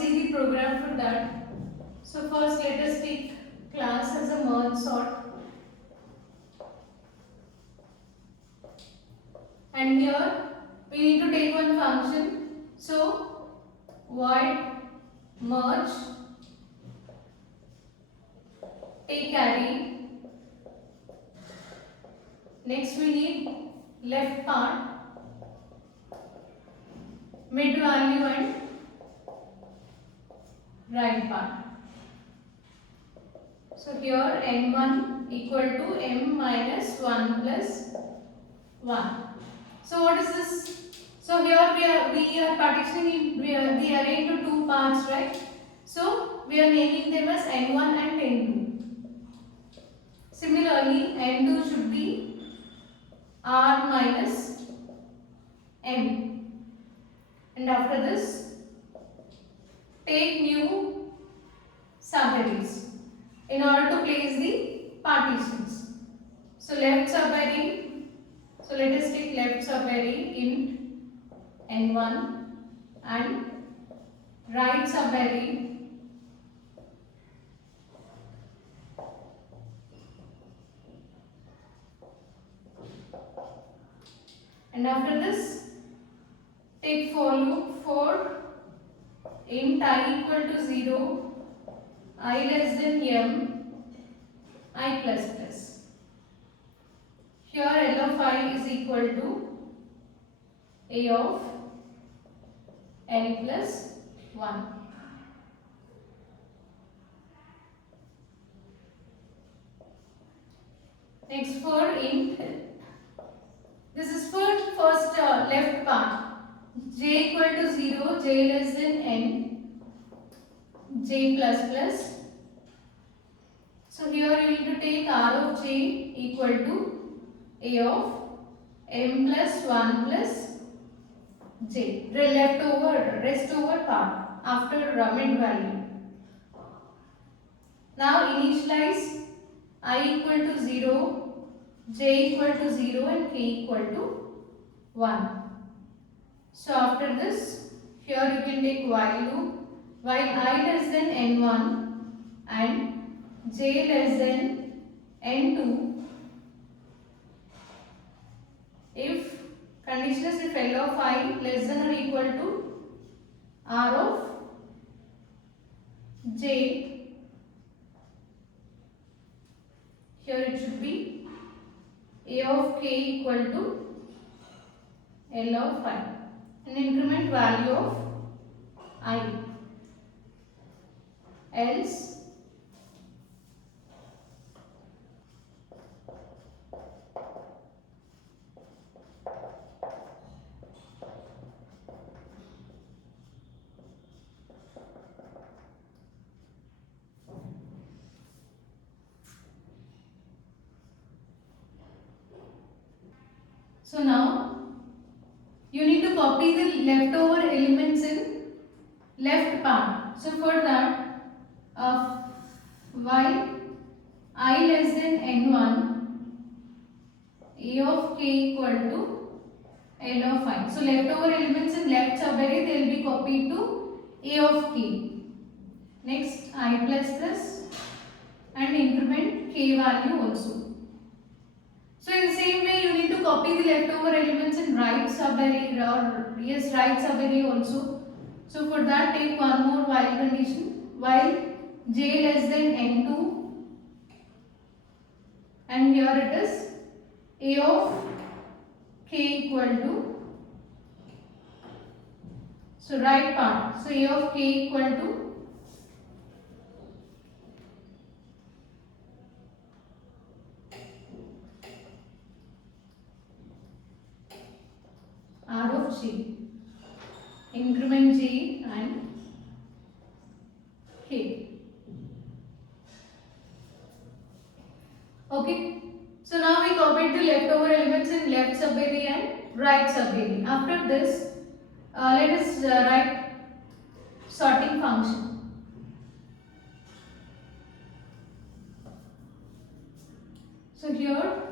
see the program for that. So first let us take class as a merge sort, and here we need to take one function. So void merge take array. Next we need left part, mid value and right part. So here n1 equal to m minus 1 plus 1. So what is this? So here we are partitioning the array into two parts, right? So we are naming them as n1 and n2. Similarly, n2 should be r minus m. And after this, take new subarrays in order to place the partitions. So left subarray, so let us take left subarray in n1 and right subarray and after this take for loop for int I equal to 0, I less than m, I plus plus. Here L of I is equal to A of n plus 1. Next for int, this is for first left part, j equal to 0, j less than n, j plus plus. So here you need to take r of j equal to A of m plus 1 plus j, rest over part after mid value. Now initialize I equal to 0, j equal to 0 and k equal to 1. So after this, here you can take while loop, while I less than n1 and j less than n2, if condition is if L of I less than or equal to R of j, here it should be A of k equal to L of I and increment value of I, else so now you need to copy the leftover elements in left part. So for that, while I less than n1, A of k equal to L of I. So leftover elements in left subarray, they will be copied to A of k. Next I plus plus and increment k value also. So in the same way you need to copy the leftover elements in right subarray right subarray also. So for that take one more while condition, while j less than n2 and here it is A of k equal to, so right part, so A of k equal to R of j, increment j and k. Okay, so now we copied the leftover elements in left subarray and right subarray. After this, let us write sorting function. So here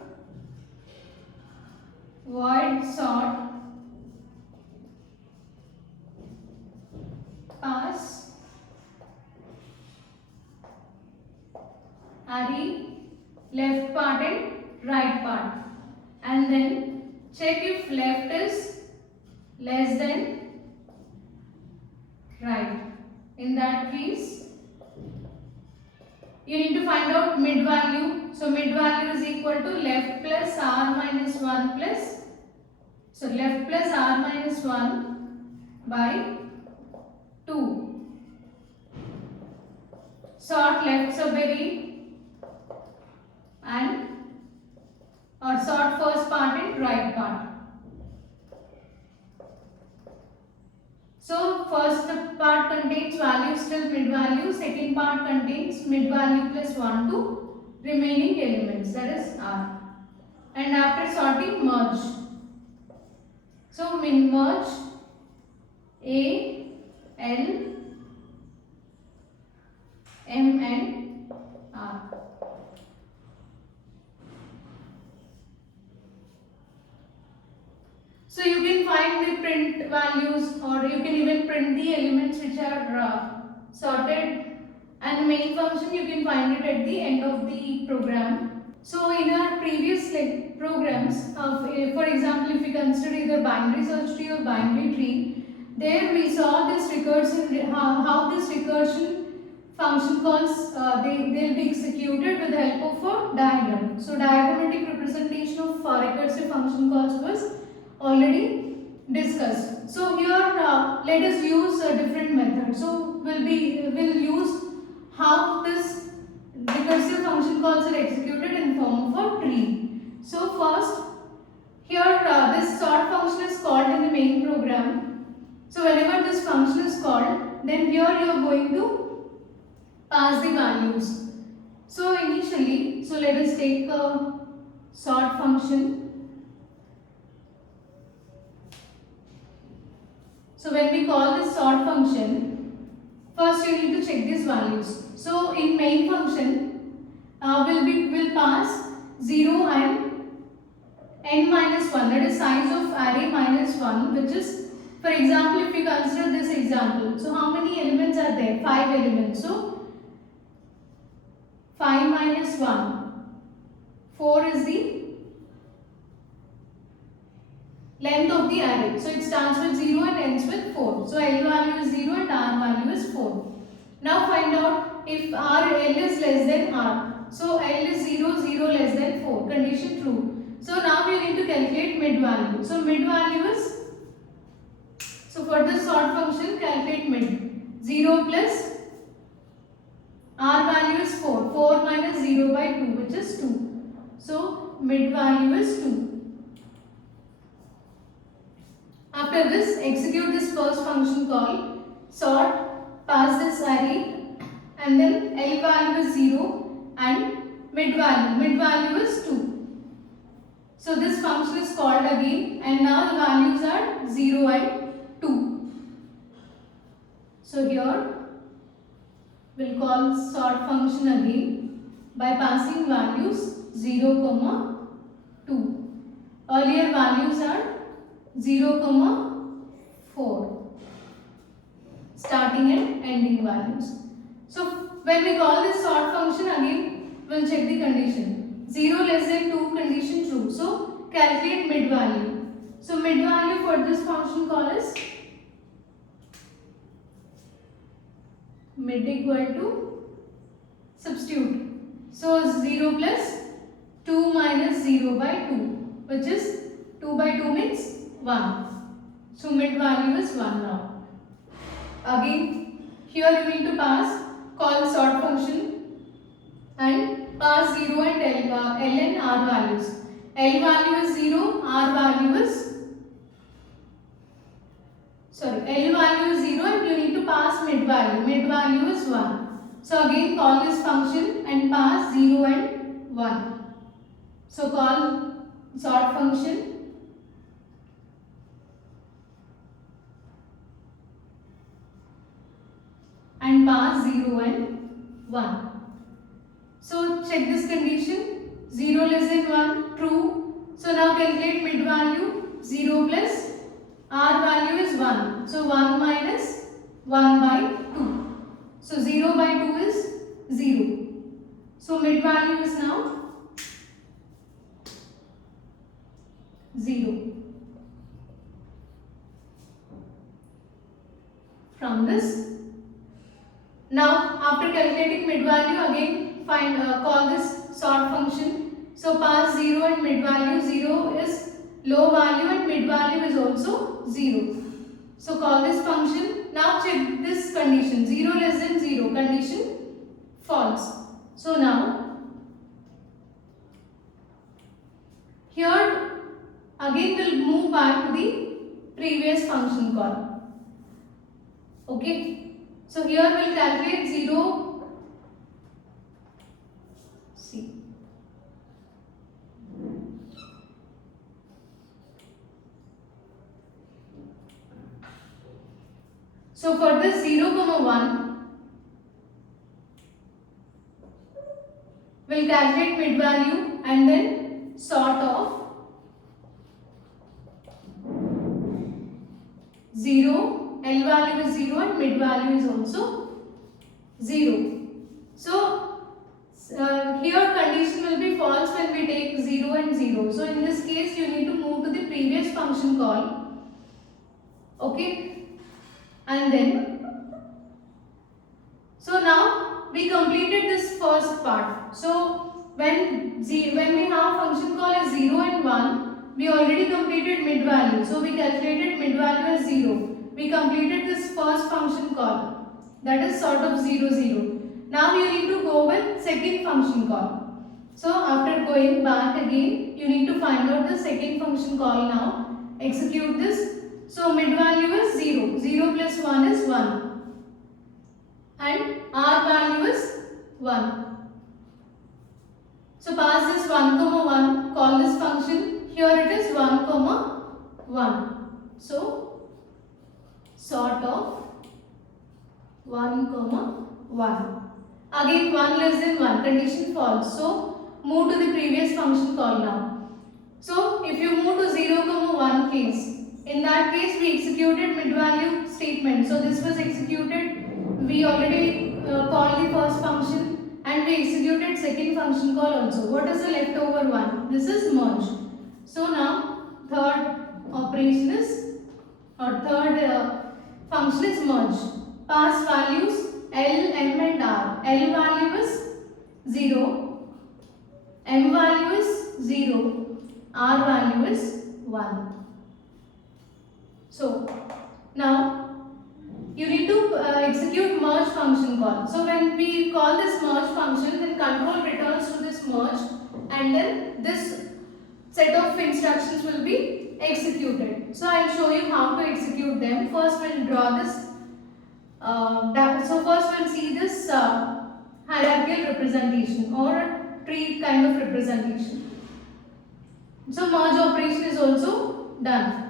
void sort pass array left part and right part, and then check if left is less than right. In that case, you need to find out mid value. So mid value is equal to left plus r minus 1 plus, so left plus r minus 1 by 2. Sort left subarray and or sort first part and right part. So first part contains value till mid value, second part contains mid value plus 1 to remaining elements, that is r. And after sorting, merge. So merge A, L, M and R. So you can find the print values, or you can even print the elements which are sorted, and the main function you can find it at the end of the program. So in our previous programs, for example, if we consider either binary search tree or binary tree, there we saw this recursion, how this recursion function calls they'll be executed with the help of a diagram. So diagrammatic representation of recursive function calls was already discussed. So here let us use a different method. So we'll use how this recursive function calls are executed in form of a tree. So first, here this sort function is called in the main program. So whenever this function is called, then here you are going to pass the values. So initially, so let us take a sort function. So when we call this sort function, first you need to check these values. So in main function, will pass 0 and n minus 1, that is size of array minus 1, which is, for example, if we consider this example, so how many elements are there? 5 elements. So 5 minus 1, 4 is the length of the array. So it starts with 0 and ends with 4. So L value is 0 and R value is 4. Now find out if L is less than R. So L is 0, 0 less than 4. Condition true. So now we need to calculate mid value. So mid value is, so for this sort function, calculate mid. 0 plus R value is 4. 4 minus 0 by 2, which is 2. So mid value is 2. After this, execute this first function call, sort, pass this array, and then L value is 0 and mid value is 2. So this function is called again, and now the values are 0 and 2. So here we'll call sort function again by passing values 0, 2. Earlier values are 0, 4, starting and ending values. So when we call this sort function again, we'll check the condition. 0 less than 2, condition true. So calculate mid value. So mid value for this function call is mid equal to, substitute. So 0 plus 2 minus 0 by 2, which is 2 by 2 means 1. So mid value is 1 now. Again, here you need to call sort function and pass 0 and L and R values. L value is 0, R value is, L value is 0 and you need to pass mid value. Mid value is 1. So again call this function and pass 0 and 1. So call sort function and pass 0 and 1. So check this condition, 0 less than 1, true. So now calculate mid value, 0 plus R value is 1. So 1 minus 1 by 2. So 0 by 2 is 0. So mid value is now 0. From this, now after calculating mid value, again find call this sort function. So pass 0 and mid value. 0 is low value and mid value is also 0. So call this function. Now check this condition, 0 less than 0, condition false. So now here again we'll move back to the previous function call. Okay, so here we'll calculate 0. See, so for this 0, 1, we'll calculate mid value and then sort of 0, L value is 0 and mid value is also 0. So here condition will be false when we take 0 and 0. So in this case you need to move to the previous function call. Okay, and then so now we completed this first part. So when we have function call as 0 and 1, we already completed mid value. So we calculated mid value as 0. We completed this first function call, that is sort of 0, 0. Now you need to go with second function call. So after going back again, you need to find out the second function call now. Execute this. So mid value is 0. 0 plus 1 is 1. And R value is 1. So pass this 1, 1, call this function. Here it is 1, 1. So sort of 1, 1. Again 1 less than 1, condition false. So move to the previous function call now. So if you move to 0, 1 case, in that case we executed mid value statement. So this was executed. We already called the first function and we executed second function call also. What is the leftover one? This is merge. So now third operation is, or third function is merge. Pass values L, M and R. L value is 0, M value is 0, R value is 1. So now you need to execute merge function call. So when we call this merge function, then control returns to this merge and then this set of instructions will be executed. So I will show you how to execute them. First we will draw this. So first we will see this hierarchical representation or tree kind of representation. So merge operation is also done.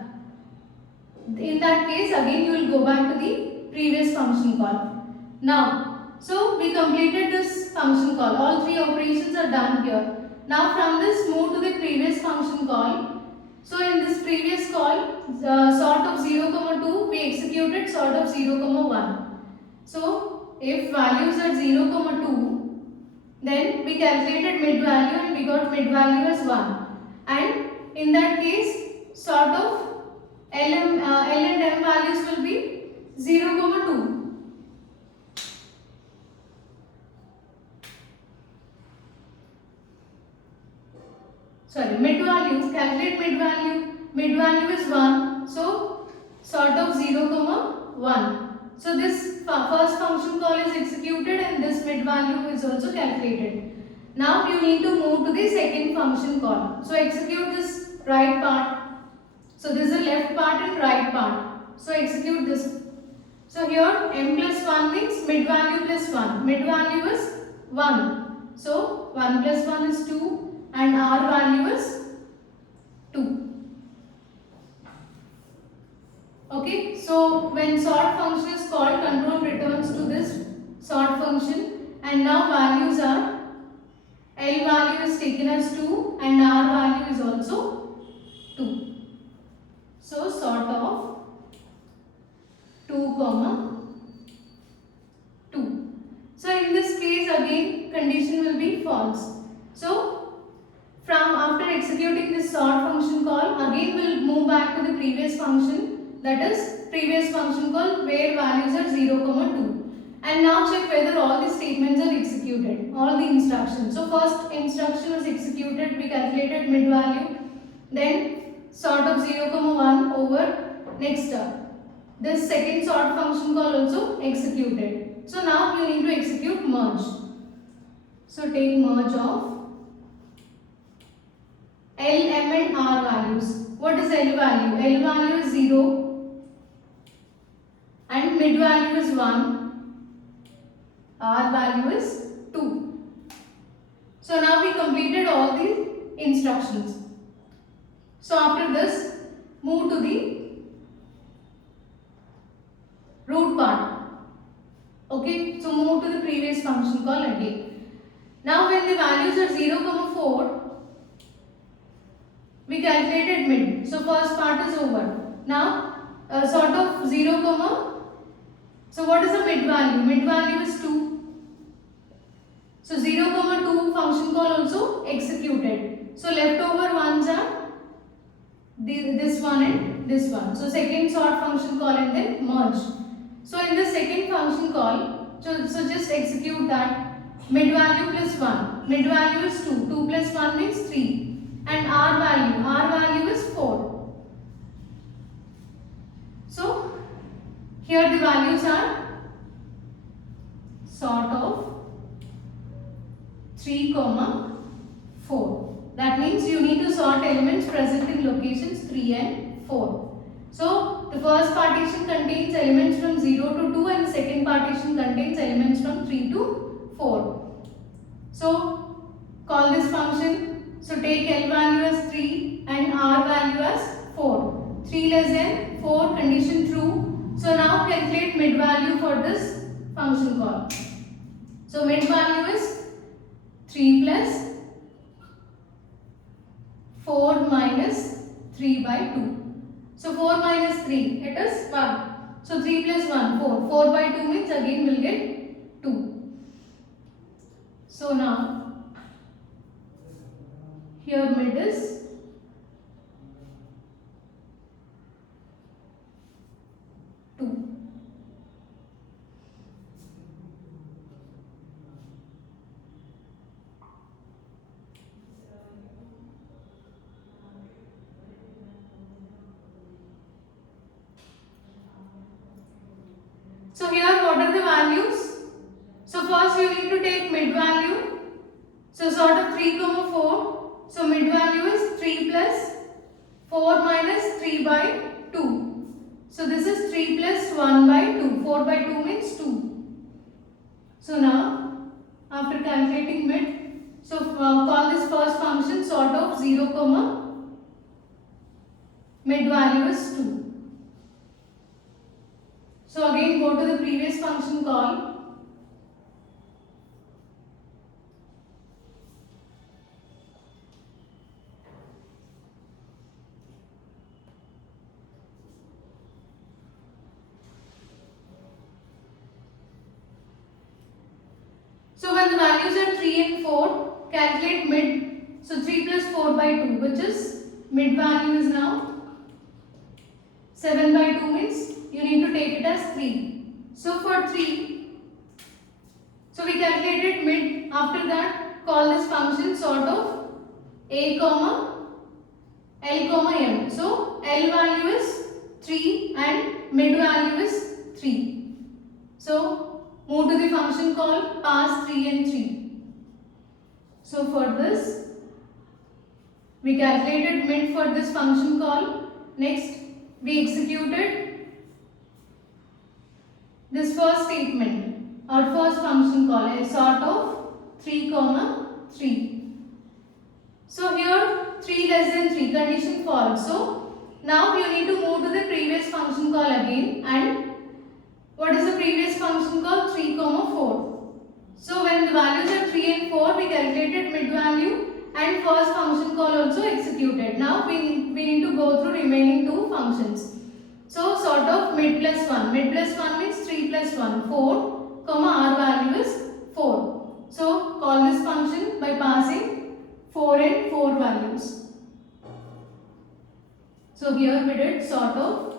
In that case again you will go back to the previous function call. Now, so we completed this function call. All three operations are done here. Now from this move to the previous function call. So in this previous call, sort of 0, 2, we executed sort of 0, 1. So if values are 0, 2, then we calculated mid value and we got mid value as 1. And in that case, sort of L and M values will be 0, 2. Sorry, mid value, calculate mid value. Mid value is 1. So sort of 0, 1. So this first function call is executed and this mid value is also calculated. Now you need to move to the second function call. So execute this right part. So this is the left part and right part. So execute this. So here m plus 1 means mid value plus 1. Mid value is 1. So 1 plus 1 is 2 and R value is 2. Okay. So when sort function is called, control returns to this sort function and now values are L value is taken as 2 and R value is also 2. So sort of 2, 2. So in this case again condition will be be false. So from after executing this sort function call, again we'll move back to the previous function, that is previous function call where values are 0, 2. And now check whether all the statements are executed, all the instructions. So first instruction was executed, we calculated mid value, then sort of 0, 1 over next term. This second sort function call also executed. So now you need to execute merge. So take merge of L, M and R values. What is L value? L value is 0 and mid value is 1. R value is 2. So now we completed all the instructions. So after this, move to the root part. Okay, so move to the previous function call again. Now when the values are 0, 4, we calculated mid. So first part is over. Now sort of 0, so what is the mid value? Mid value is 2. So 0, 2 function call also executed. So leftover ones are this one and this one. So second sort function call and then merge. So in the second function call, so just execute that. Mid value plus 1. Mid value is 2. 2 plus 1 means 3. And R value is 4. So here the values are sort of 3, 4. That means you need to sort elements present in locations 3 and 4. So the first partition contains elements from 0 to 2 and the second partition contains elements from 3 to 4. So call this function. So take L value as 3 and R value as 4. 3 less than 4, condition true. So now calculate mid value for this function call. So mid value is 3 plus 4 minus 3 by 2. So 4 minus 3, it is 1. So 3 plus 1, 4. 4 by 2 means again we'll get 2. So now here mid is 2. So here what are the values? So first you need to take mid value. So sort of 3, 4. So mid value is 3 plus 4 minus 3 by 2. So this is 3 plus 1 by 2. 4 by 2 means 2. So now after calculating mid, so call this first function sort of 0, mid value is 2. So again go to the previous function call. So when the values are 3 and 4, calculate mid. So 3 plus 4 by 2, which is mid value is now 7 by 2 means you need to take it as 3. So for 3, so we calculated mid. After that, call this function sort of a, L, M. So L value is 3 and mid value is 3. So move to the function call pass 3 and 3. So for this, we calculated mid for this function call. Next, we executed this first statement or first function call, a sort of 3, 3. So here 3 less than 3, condition false. So now you need to move to the previous function call again, and what is the previous function call? 3, 4. So when the values are 3 and 4, we calculated mid value and first function call also executed. Now we need to go through remaining two functions. So sort of mid plus 1. Mid plus 1 means 3 plus 1, 4, R value is 4. So call this function by passing 4 and 4 values. So here we did sort of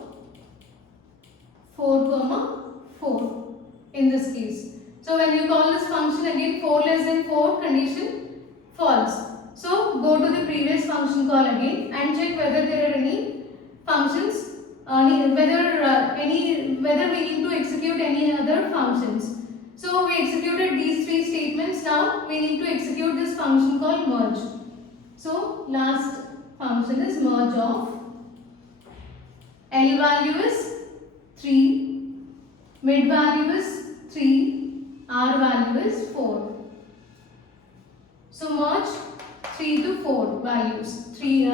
4 comma 4 in this case. So when you call this function again, 4 less than 4 condition false. So go to the previous function call again and check whether there are any functions, whether we need to execute any other functions. So we executed these 3 statements. Now we need to execute this function called merge. So last function is merge of L value is 3, mid value is 3, R value is 4. So merge 3 to 4 values, 3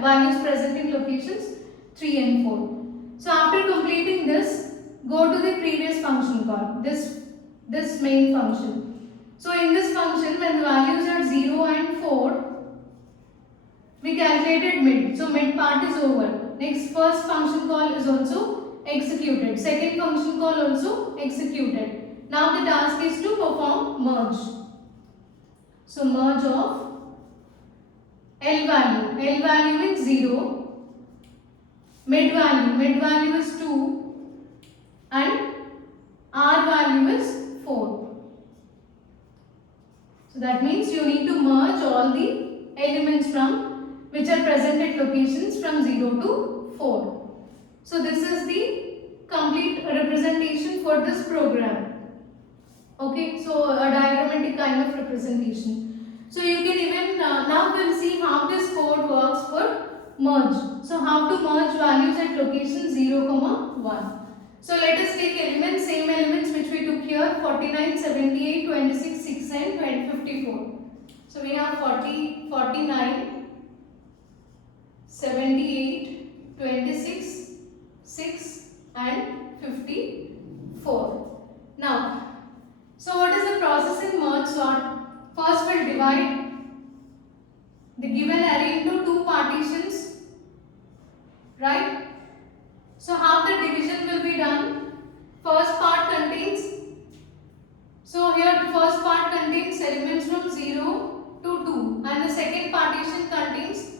values present in locations 3 and 4. So after completing this, go to the previous function call, this main function. So in this function, when the values are 0 and 4, we calculated mid. So mid part is over. Next, first function call is also executed. Second function call also executed. Now the task is to perform merge. So merge of L value is 0, mid value is 2 and R value is 4. So that means you need to merge all the elements which are present at locations from 0 to 4. So this is the complete representation for this program. Okay, so a diagrammatic kind of representation. So you can even, now we'll see how this code works for merge. So how to merge values at location 0, 1. So let us take elements, same elements which we took here, 49, 78, 26, 6 and 54. So we have 49, 78, 26, 6 and 54. Now, so what is the process in merge sort? First we'll divide the given array into 2 partitions, right? So how the division will be done? First part contains, so here the first part contains elements from 0 to 2 and the second partition contains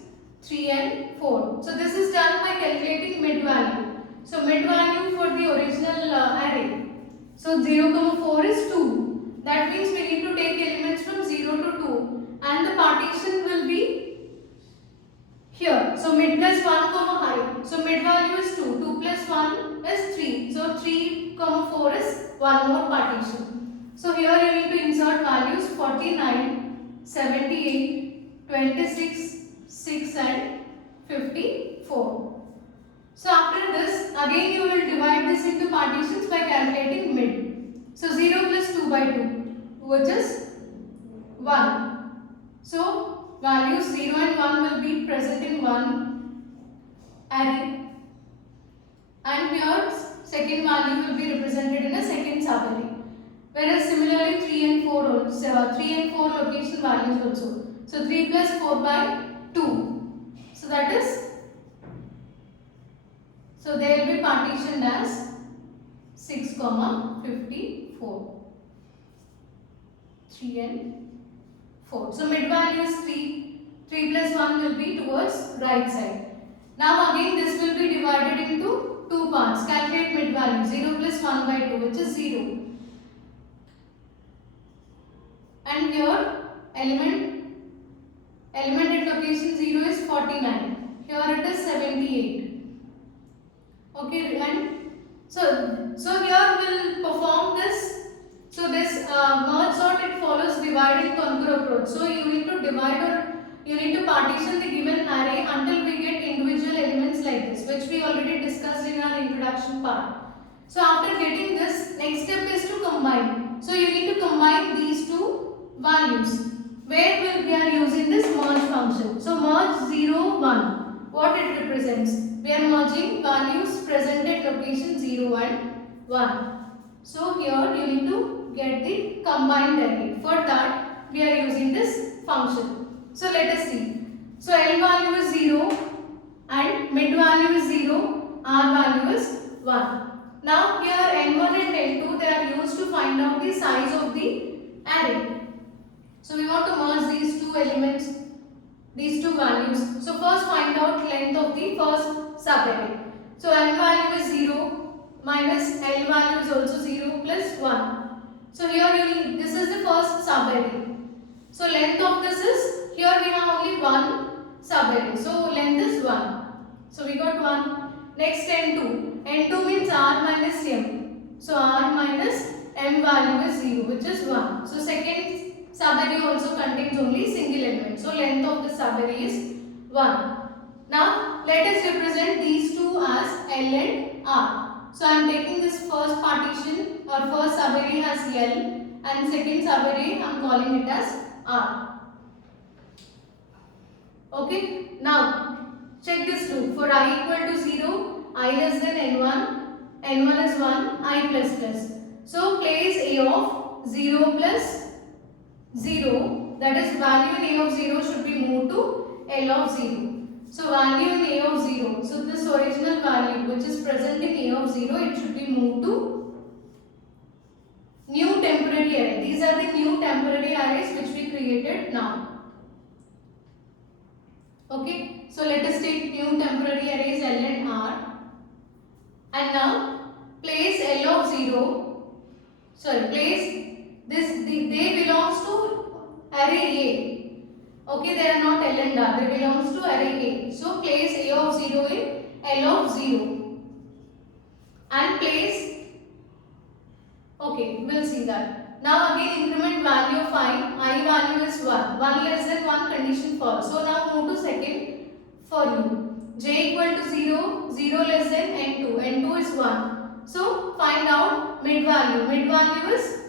3 and 4. So this is done by calculating mid value. So mid value for the original array. So 0, 4 is 2. That means we need to take elements from 0 to 2 and the partition will be here. So mid plus 1, height. So mid value is 2. 2 plus 1 is 3. So 3, 4 is one more partition. So here you need to insert values 49, 78, 26, 6 and 54. So after this, again you will divide this into partitions by calculating mid. So 0 plus 2 by 2, which is 1. So values 0 and 1 will be present in one array. And here second value will be represented in a second subarray. Whereas similarly 3 and 4 location values also. So 3 plus 4 by 2. So that is, so they will be partitioned as 6, 54. 3 and 4. So mid value is 3. 3 plus 1 will be towards right side. Now again this will be divided into 2 parts. Calculate mid value 0 plus 1 by 2, which is 0. And here element at location 0 is 49. Here it is 78. Okay, and so here we'll perform this. So this merge sort, it follows divide and conquer approach. So you need to divide or you need to partition the given array until we get individual elements like this, which we already discussed in our introduction part. So after getting this, next step is to combine. So you need to combine these two values. Where we are using this merge function. So merge 0, 1. What it represents? We are merging values present at location 0 and 1. So here you need to get the combined array. For that we are using this function. So let us see. So L value is 0 and mid value is 0, R value is 1. Now here N1 and N2, they are used to find out the size of the array. So we want to merge these two elements, these two values. So first find out length of the first subarray. So n value is 0 minus l value is also 0 plus 1. So here you need, this is the first subarray. So length of this is, here we have only one subarray. So length is 1. So we got 1. Next n2. n2 means r minus m. So r minus m value is 0, which is 1. So second subarray also contains only single element. So length of the subarray is 1. Now let us represent these two as L and R. So I am taking this first partition or first subarray as L and second subarray I am calling it as R. Okay. Now check this too. For I equal to 0, I less than n1, n1 is 1, I plus plus. So place A of 0 plus 0, that is value in A of 0 should be moved to L of 0. So value in A of 0, so this original value which is present in A of 0, it should be moved to new temporary array. These are the new temporary arrays which we created now. Okay, so let us take new temporary arrays L and R, and now place L of 0, place this, they belongs to array A. Okay, they are not L and R, they belongs to array A. So place A of 0 in L of 0 and place, okay, we'll see that. Now again increment value of I value is 1, 1 less than 1 condition false. So now move to second for loop. J equal to 0, 0 less than n2, n2 is 1. So find out mid value is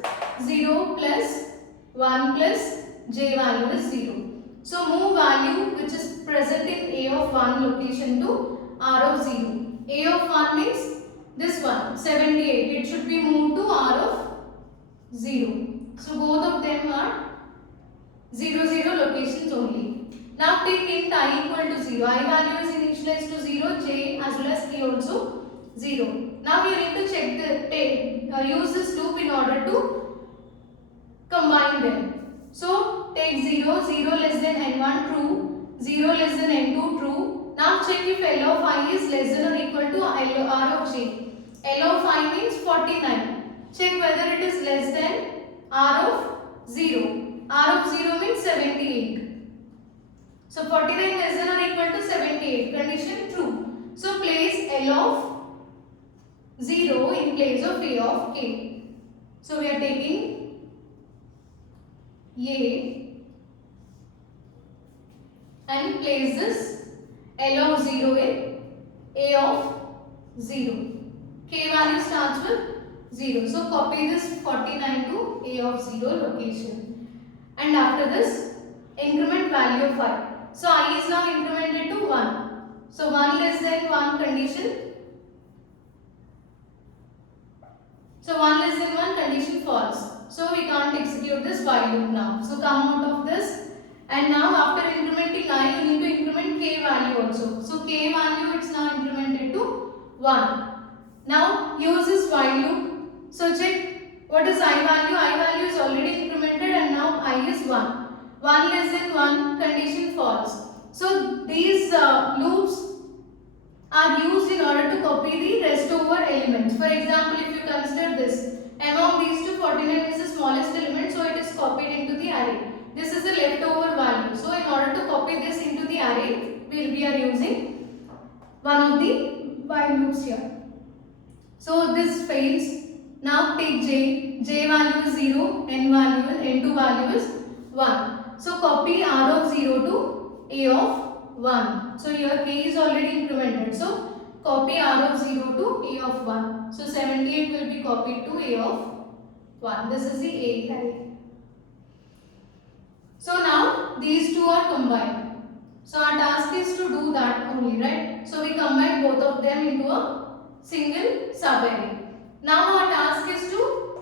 0 plus 1 plus J value is 0. So move value which is present in A of 1 location to R of 0. A of 1 means this one, 78. It should be moved to R of 0. So both of them are 0, 0 locations only. Now take int I equal to 0. I value is initialized to 0, J as well as K also 0. Now you need to check the, use this loop in order to combine them. So take 0, 0 less than n1 true, 0 less than n2 true. Now check if L of I is less than or equal to R of J. L of I means 49. Check whether it is less than R of 0. R of 0 means 78. So 49 less than or equal to 78. Condition true. So place L of 0 in place of A of K. So we are taking A and place this L of 0 in A of 0. K value starts with 0. So copy this 49 to A of 0 location. And after this, increment value of I. So I is now incremented to 1. So 1 less than 1 condition. So 1 less than 1 condition false. So we can't execute this while loop now. So come out of this. And now after incrementing I, you need to increment K value also. So K value it's now incremented to 1. Now use this while loop. So check what is I value. I value is already incremented and now I is 1. 1 less than 1 condition false. So these loops are used in order to copy the rest over elements. For example, if you consider this, among these two 49 is the smallest element, so it is copied into the array. This is the leftover value. So in order to copy this into the array, we are using one of the while loops here. So this fails. Now take J. J value is 0, N value is, N2 value is 1. So copy R of 0 to A of 1. So here K is already incremented. So copy R of 0 to A of 1. So 78 will be copied to A of 1. This is the A array. So now these two are combined. So our task is to do that only, right? So we combine both of them into a single subarray. Now our task is to,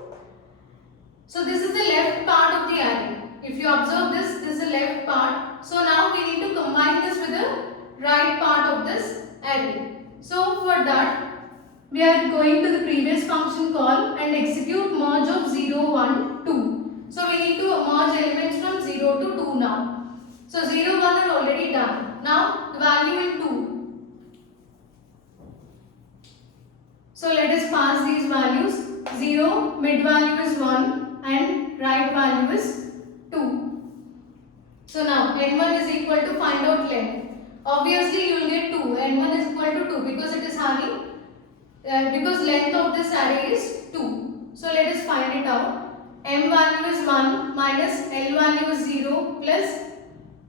so this is the left part of the array. If you observe this, this is the left part. So now we need to combine this with the right part of this array. So for that, we are going to the previous function call and execute merge of 0, 1, 2. So we need to merge elements from 0 to 2 now. So 0, 1 are already done. Now the value in 2. So let us pass these values. 0, mid value is 1 and right value is 2. So now n1 is equal to, find out length. Obviously you will get 2. n1 is equal to 2 because it is having because length of this array is 2. So let us find it out. M value is 1 minus L value is 0 plus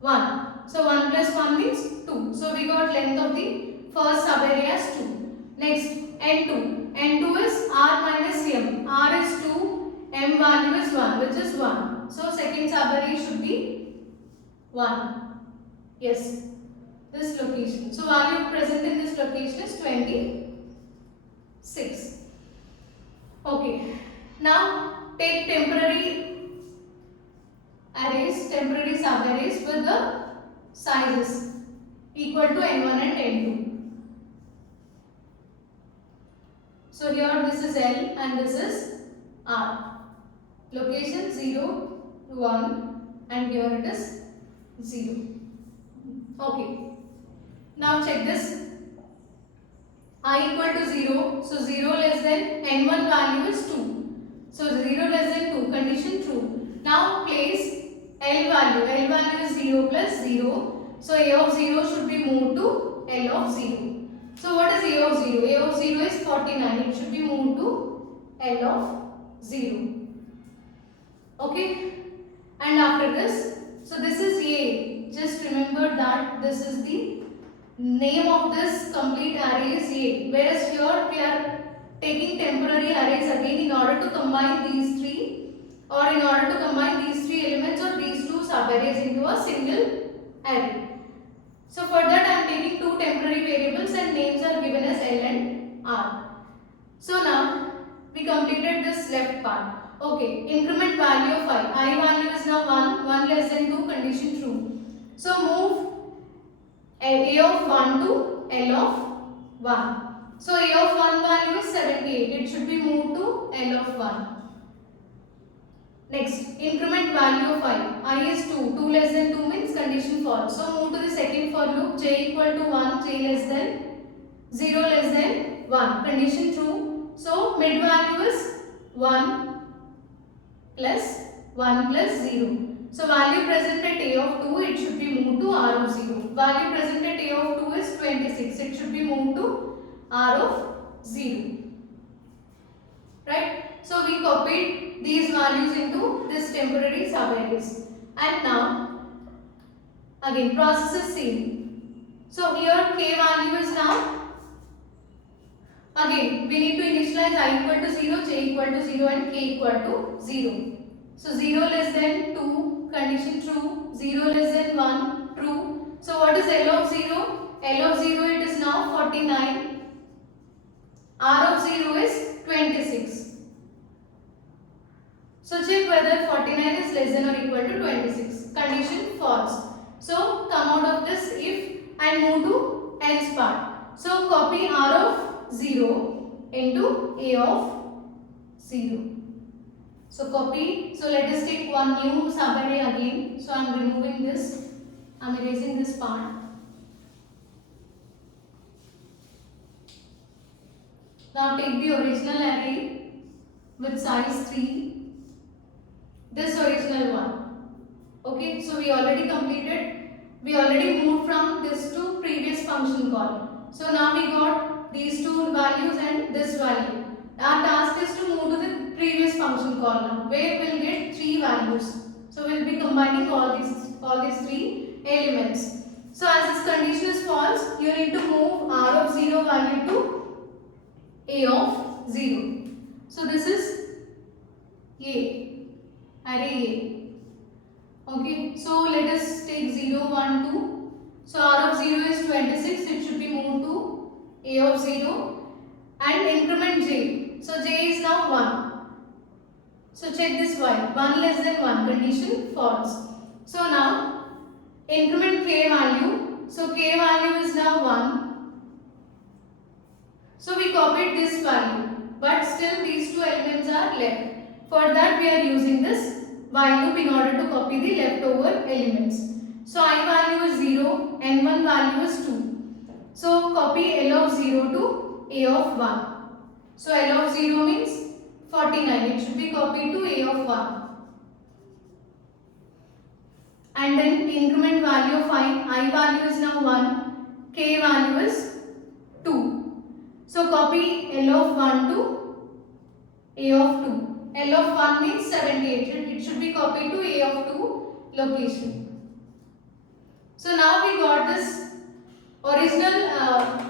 1. So 1 plus 1 means 2. So we got length of the first subarray as 2. Next N2. N2 is R minus M. R is 2. M value is 1, which is 1. So second subarray should be 1. Yes. This location. So value present in this location is 26. Okay. Now take temporary arrays, temporary subarrays with the sizes equal to n1 and n2. So here this is L and this is R. Location 0, 1 and here it is 0. Okay. Now check this. I equal to 0. So 0 less than n1 value is 2. So 0 less than 2, condition true. Now place L value. L value is 0 plus 0. So A of 0 should be moved to L of 0. So what is A of 0? A of 0 is 49. It should be moved to L of 0. Okay. And after this, so this is A. Just remember that this is the name of this complete array is A. Whereas here we are taking temporary arrays again in order to combine these three, or in order to combine these three elements or these two subarrays into a single array. So for that I am taking two temporary variables and names are given as L and R. So now we completed this left part. Okay, increment value of I value is now 1, 1 less than 2, condition true. So move A of 1 to L of 1. So A of 1 value is 78. It should be moved to L of 1. Next, increment value of I is 2. 2 less than 2 means condition false. So move to the second for loop. J equal to 1, J less than 0 less than 1. Condition true. So mid value is 1 plus 1 plus 0. So value present at A of 2, it should be moved to R of 0. Value present at A of 2 is 26. It should be moved to R of 0. Right? So we copied these values into this temporary subarrays. And now again process is same. So here K value is now, again we need to initialize I equal to 0, J equal to 0 and K equal to 0. So 0 less than 2, condition true. 0 less than 1, true. So what is L of 0? L of 0 it is now 49. R of 0 is 26. So check whether 49 is less than or equal to 26. Condition false. So come out of this if and move to else part. So copy R of 0 into A of 0. So copy. So let us take one new subarray again. So I am removing this. I am erasing this part. Now take the original array with size 3. This original one. Okay, so we already completed. We already moved from this to previous function call. So now we got these two values and this value. Our task is to move to the previous function call now, where we'll get three values. So we'll be combining all these three elements. So as this condition is false, you need to move R of 0 value to A of 0. So this is A, array A. Okay, so let us take 0, 1, 2. So R of 0 is 26, it should be moved to A of 0 and increment J. So J is now 1. So check this while 1 less than 1, condition false. So now increment K value. So K value is now 1. So we copied this value, but still these two elements are left. For that we are using this while loop in order to copy the leftover elements. So I value is 0, n1 value is 2. So copy L of 0 to A of 1. So L of 0 means 49. It should be copied to A of 1. And then increment value of I value is now 1, K value is 2. So copy L of 1 to A of 2. L of 1 means 78. It should be copied to A of 2 location. So now we got this original,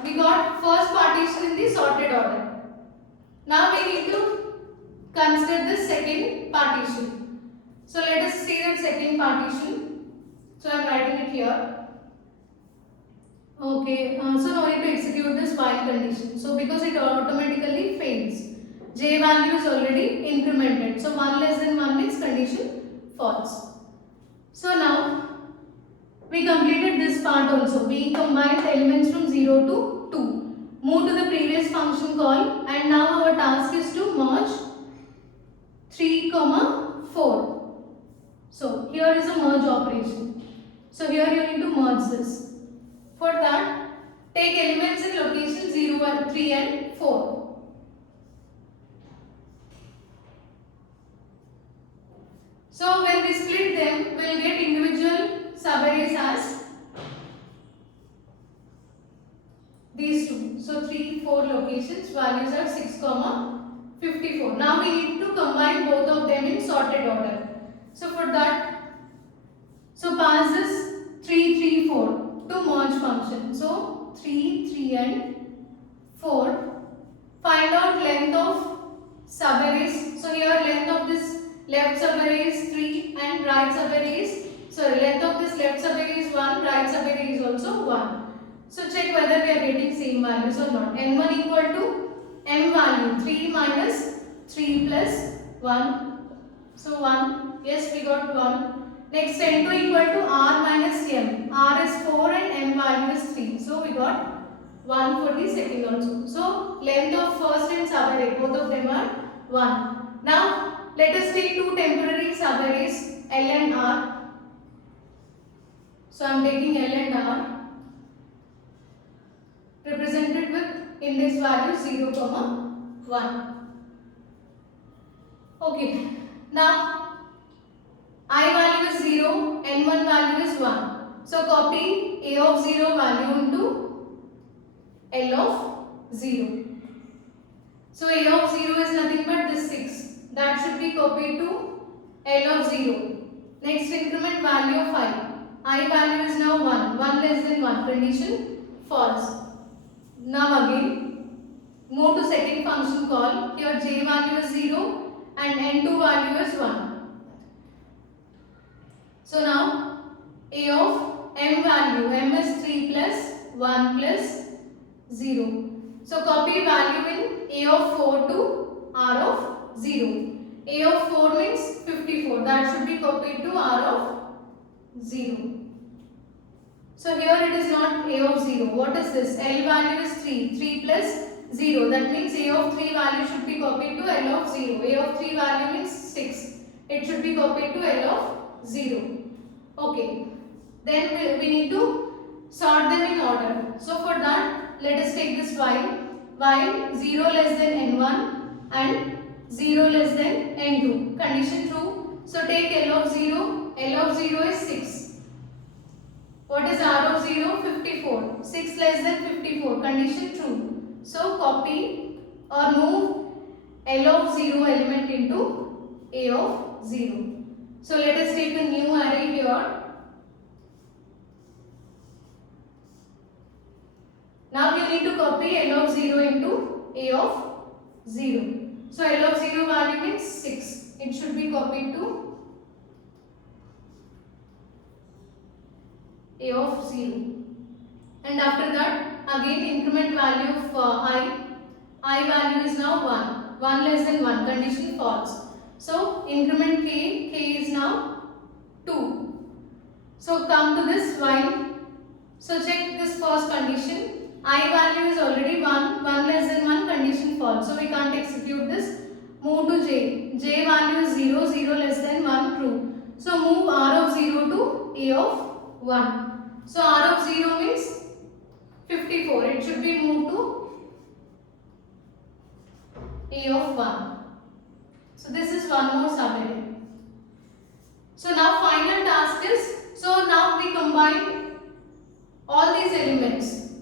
we got first partition in the sorted order. Now we need to consider the second partition. So let us see the second partition. So I am writing it here. Okay, so no need to execute this while condition. So because it automatically fails. J value is already incremented. So 1 less than 1 means condition false. So now we completed this part also. We combined the elements from 0 to 2. Move to the previous function call, and now our task is to merge 3, 4. So here is a merge operation. So here you need to merge this. For that, take elements in location 0, 1, 3 and 4. So when we split them, we will get individual subarrays as these two. So 3, 4 locations, values are 6, 54. Now we need to combine both of them in sorted order. So for that, so pass this 3, 3, 4 to merge function. So 3, 3 and 4. Find out length of subarrays. So here length of this left subarray is 3 and right subarray is, sorry, length of this left subarray is 1, right subarray is also 1. So check whether we are getting same values or not. n1 equal to m value 3 minus 3 plus 1. So 1. Yes, we got 1. Next n2 equal to r minus m. R is 4 and m value is 3. So we got 1 for the second also. So length of first and subarray, both of them are 1. Now let us take two temporary subarrays L and R. So I am taking L and R, represented with index value 0, 1. Okay. Now I value is 0, n1 value is 1. So copy A of 0 value into L of 0. So A of 0 is nothing but this 6. That should be copied to L of 0. Next increment value of I value is now 1. 1 less than 1. Condition false. Now again move to second function call. Here J value is 0 and n2 value is 1. So now A of m value, m is 3 plus 1 plus 0. So copy value in A of 4 to R of 0. A of 4 means 54. That should be copied to R of 0. So here it is not A of 0. What is this? L value is 3. 3 plus 0. That means A of 3 value should be copied to L of 0. A of 3 value means 6. It should be copied to L of 0. Okay. Then we need to sort them in order. So for that, let us take this while. While 0 less than n1 and 0 less than n2. Condition true. So take L of 0. L of 0 is 6. What is R of 0? 54. 6 less than 54. Condition true. So copy or move L of 0 element into A of 0. So let us take a new array here. Now you need to copy L of 0 into A of 0. So L of 0 value means 6. It should be copied to A of 0. And after that, again increment value of I value is now 1. 1 less than 1. Condition false. So increment k is now 2. So come to this while. So check this first condition. I value is already 1. 1 less than 1. Condition false. So we can't execute this. move to j. J value is 0, 0 less than 1, true. So move r of 0 to a of 1. So r of 0 means 54. It should be moved to a of 1. So this is one more subarray. So now final task is, so now we combine all these elements.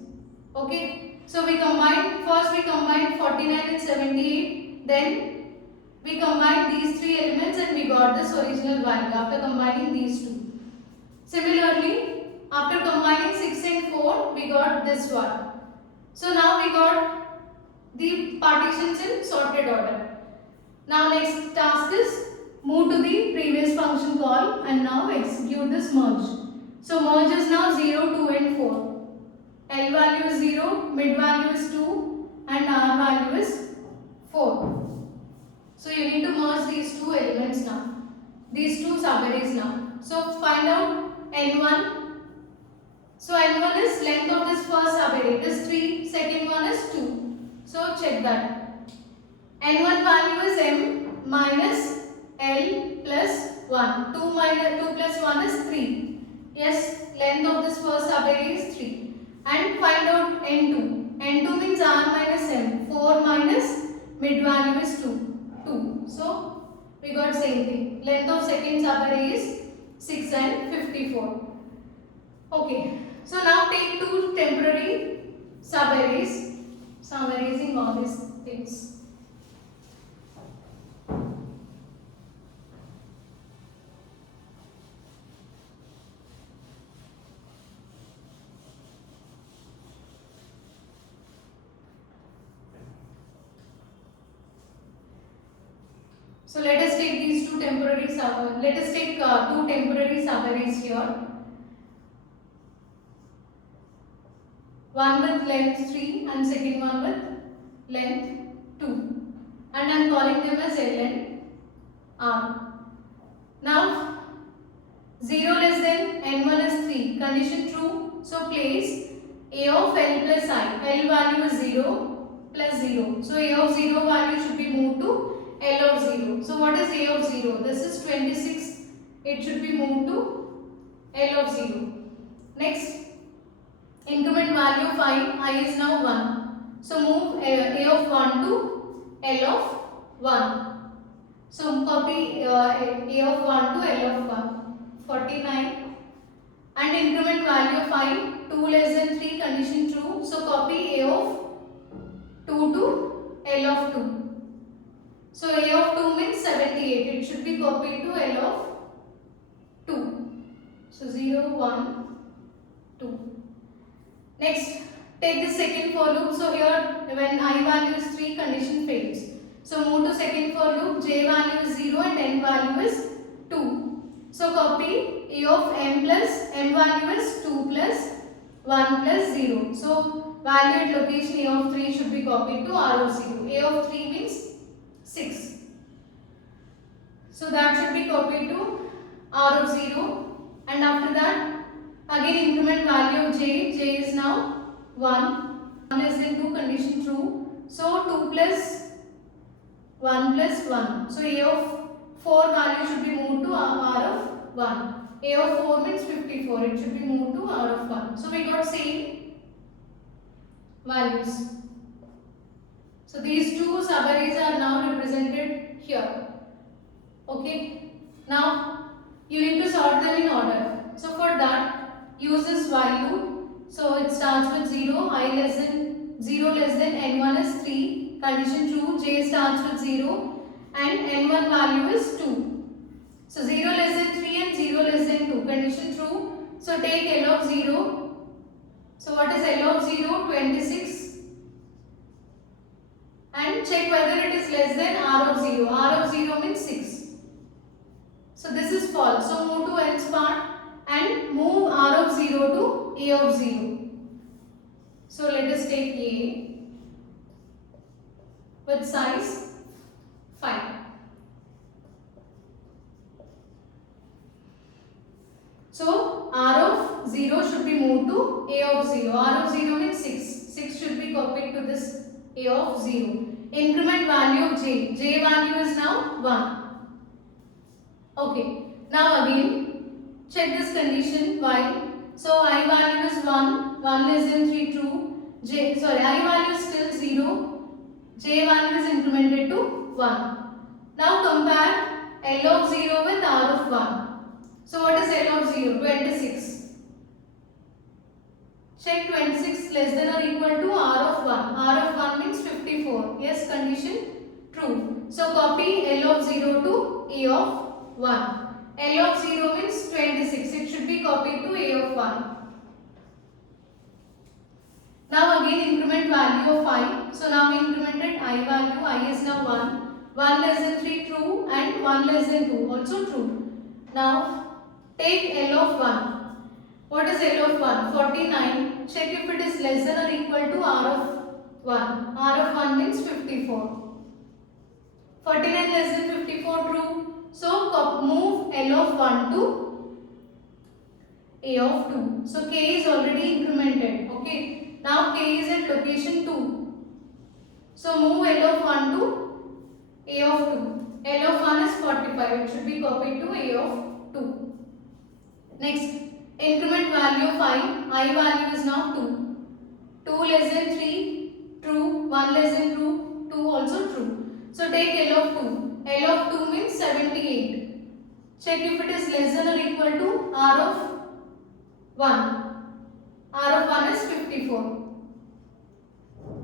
Okay. So we combine, first we combine 49 and 78, then we combine these three elements and we got this original value after combining these two. Similarly, after combining 6 and 4, we got this one. So now we got the partitions in sorted order. Now next task is move to the previous function call and now execute this merge. So merge is now 0, 2 and 4. L value is 0, mid value is 2 and R value is 4. So you need to merge these two elements now, these two subarrays now. So find out N1. So N1 is length of this first subarray, this 3, second one is 2. So check that. N1 value is M minus L plus 1. 2 plus 1 is 3. Yes, length of this first subarray is 3. And find out N2. N2 means R minus M. 4 minus mid value is 2. 2. So we got same thing. Length of second subarray is 6 and 54. Okay. So now take two temporary subarrays. So I am erasing all these things. So let us take these two temporary two temporary subarrays here. One with length 3 and second one with length 2. And I am calling them as L and R. Now 0 less than N1 is 3. Condition true. So place A of L plus I. L value is 0 plus 0. So A of 0 value should be moved to L of 0. So what is A of 0? This is 26. It should be moved to L of 0. Next, increment value of I is now 1. So move A of 1 to L of 1. So copy A of 1 to L of 1. 49. And increment value of I, 2 less than 3, condition true. So copy A of 2 to L of 2. So A of 2 means 78. It should be copied to L of 2. So 0, 1, 2. Next, take the second for loop. So here when I value is 3, condition fails. So move to second for loop. J value is 0 and N value is 2. So copy A of M plus M value is 2 plus 1 plus 0. So value at location A of 3 should be copied to R of 0. A of 3 means 6. So that should be copied to R of 0, and after that again increment value of J. J is now 1. 1 less than 2, condition true. So 2 plus 1 plus 1. So A of 4 value should be moved to R of 1. A of 4 means 54. It should be moved to R of 1. So we got same values. So these two subarrays are now represented here. Okay. Now you need to sort them in order. So for that, use this while loop. So it starts with 0. I less than 0 less than N1 is 3. Condition true. J starts with 0 and N1 value is 2. So 0 less than 3 and 0 less than 2. Condition true. So take L of 0. So what is L of 0? 26. And check whether it is less than R of 0. R of 0 means 6. So this is false. So move to else part and move R of 0 to A of 0. So let us take A with size 5. So R of 0 should be moved to A of 0. R of 0 means 6. 6 should be copied to this A of 0. increment value of j. J value is now 1. Okay. Now again check this condition while. So I value is 1, 1 less than 3 true. I value is still 0. J value is incremented to 1. Now compare L of 0 with R of 1. So what is L of 0? 26. Check 26 less than or equal to R of 1. R of 1 means 54. Yes, condition true. So copy L of 0 to A of 1. L of 0 means 26. It should be copied to A of 1. Now again increment value of I. So now we incremented I value. I is now 1. 1 less than 3 true and 1 less than 2 also true. Now take L of 1. What is L of 1? 49. Check if it is less than or equal to R of 1. R of 1 means 54. 49 less than 54 true. So move L of 1 to A of 2. So K is already incremented. Okay. Now K is at location 2. So move L of 1 to A of 2. L of 1 is 45. It should be copied to A of 2. Next, increment value of I value is now 2. 2 less than 3 true. 1 less than true. 2 also true. So take L of 2. L of 2 means 78. Check if it is less than or equal to R of 1. R of 1 is 54.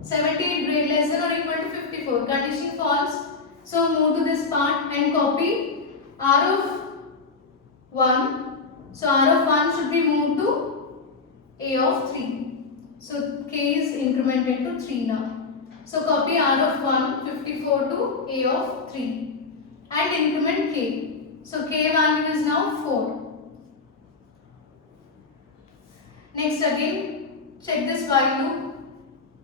78 less than or equal to 54. Condition false. So move to this part and copy R of 1. So R of 1 should be moved to A of 3. So K is incremented to 3 now. So copy R of 1, 54 to A of 3 and increment K. So K value is now 4. Next again check this while loop.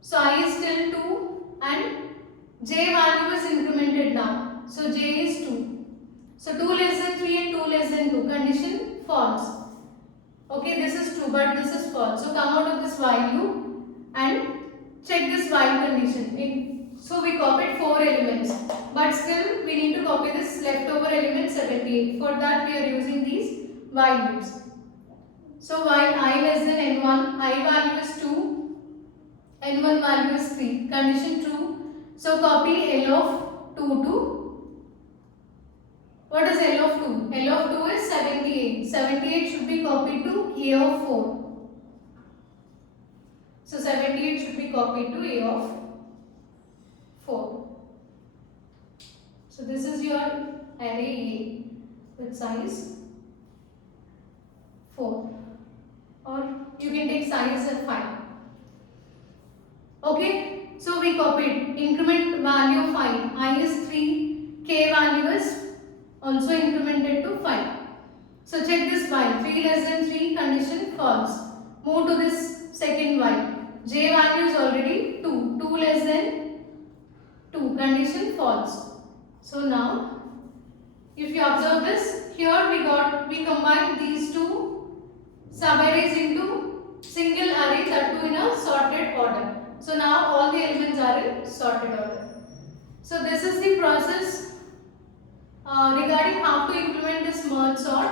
So I is still 2 and J value is incremented now. So J is 2. So 2 less than 3 and 2 less than 2. Condition false. Okay, this is true but this is false. So come out of this while loop and check this while condition. So we copied 4 elements but still we need to copy this leftover element 78. For that we are using these while loops. So while I less than n1, I value is 2, n1 value is 3. Condition true. So copy L of 2 to, what is L of 2? L of 2 is 78. 78 should be copied to A of 4. So 78 should be copied to A of 4. So this is your array A with size 4. Or you can take size of 5. Okay. So we copied increment value of I is 3, K value is also incremented to 5. So check this while. 3 less than 3 condition false. Move to this second while. J value is already 2. 2 less than 2 condition false. So now if you observe this, here we combine these two subarrays into single array, that too in a sorted order. So now all the elements are in sorted order. So this is the process regarding how to implement this merge sort.